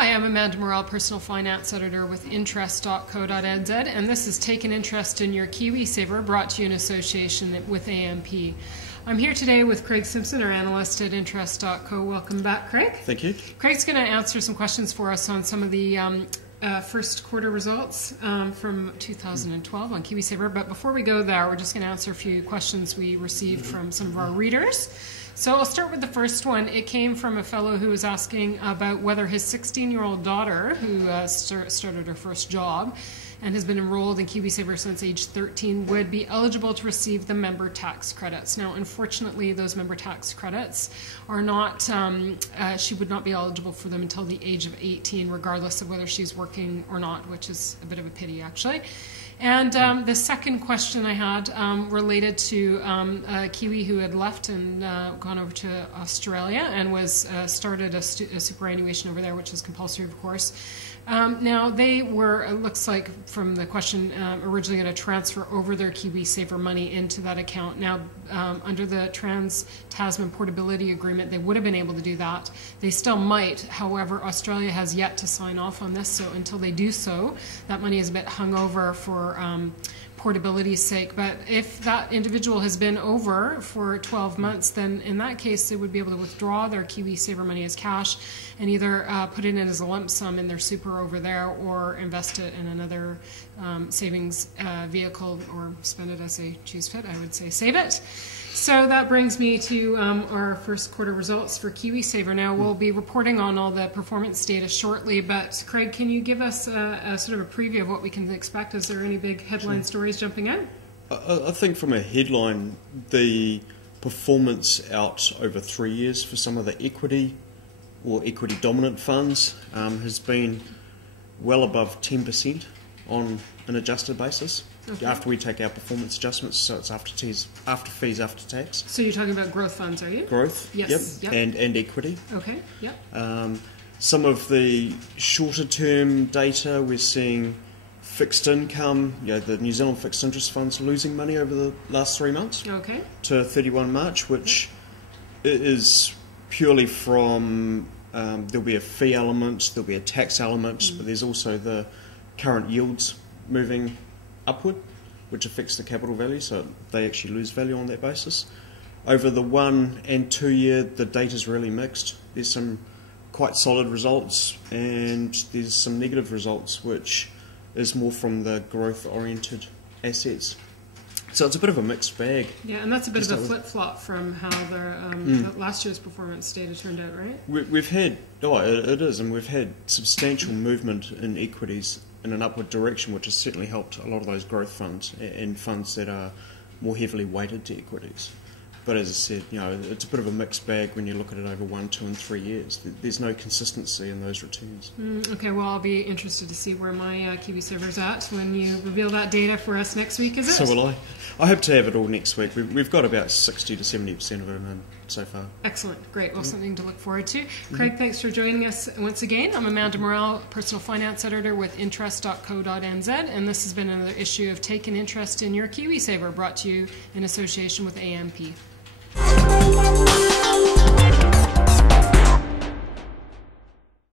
Hi, I'm Amanda Morrall, Personal Finance Editor with interest.co.nz, and this is Take an Interest in Your KiwiSaver, brought to you in association with AMP. I'm here today with Craig Simpson, our analyst at interest.co. Welcome back, Craig. Thank you. Craig's going to answer some questions for us on some of the first quarter results from 2012 on KiwiSaver. But before we go there, we're just going to answer a few questions we received from some of our readers. So I'll start with the first one. It came from a fellow who was asking about whether his 16-year-old daughter, who started her first job and has been enrolled in KiwiSaver since age 13, would be eligible to receive the member tax credits. Now, unfortunately, those member tax credits are not, she would not be eligible for them until the age of 18, regardless of whether she's working or not, which is a bit of a pity, actually. And the second question I had related to a Kiwi who had left and gone over to Australia and was started a superannuation over there, which is compulsory, of course. Now, they were, it looks like from the question, originally going to transfer over their KiwiSaver money into that account. Now, under the Trans-Tasman Portability Agreement, they would have been able to do that. They still might. However, Australia has yet to sign off on this, so until they do so, that money is a bit hung over for portability's sake. But if that individual has been over for 12 months, then in that case they would be able to withdraw their KiwiSaver money as cash and either put it in as a lump sum in their super over there or invest it in another savings vehicle, or spend it as they choose fit. I would say save it. So that brings me to our first quarter results for KiwiSaver. Now, we'll be reporting on all the performance data shortly, but Craig, can you give us a sort of a preview of what we can expect? Is there any big headline stories jumping out? I think from a headline, the performance out over 3 years for some of the equity or equity dominant funds has been well above 10% on an adjusted basis. Okay. After we take our performance adjustments, so it's after fees after tax. So you're talking about growth funds, are you? Growth, yes, yep. And equity. Okay, yep. Some of the shorter term data, we're seeing fixed income, the New Zealand fixed interest funds losing money over the last 3 months. Okay. To 31 March, which is purely from, there'll be a fee element, there'll be a tax element, but there's also the current yields moving upward, which affects the capital value, so they actually lose value on that basis. Over the 1 and 2 year, the data's really mixed. There's some quite solid results and there's some negative results, which is more from the growth-oriented assets. So it's a bit of a mixed bag. Yeah, and that's a bit of a flip-flop from how the last year's performance data turned out, right? We've had, it is, and we've had substantial movement in equities in an upward direction, which has certainly helped a lot of those growth funds and funds that are more heavily weighted to equities. But as I said, it's a bit of a mixed bag when you look at it over 1, 2 and 3 years. There's no consistency in those returns. Okay, well, I'll be interested to see where my KiwiSaver's at when you reveal that data for us next week, is it? So will I. I hope to have it all next week. We've got about 60 to 70% of it in so far. Excellent. Great. Well, something to look forward to. Craig, thanks for joining us once again. I'm Amanda Morrall, Personal Finance Editor with interest.co.nz, and this has been another issue of Take an Interest in Your KiwiSaver, brought to you in association with AMP.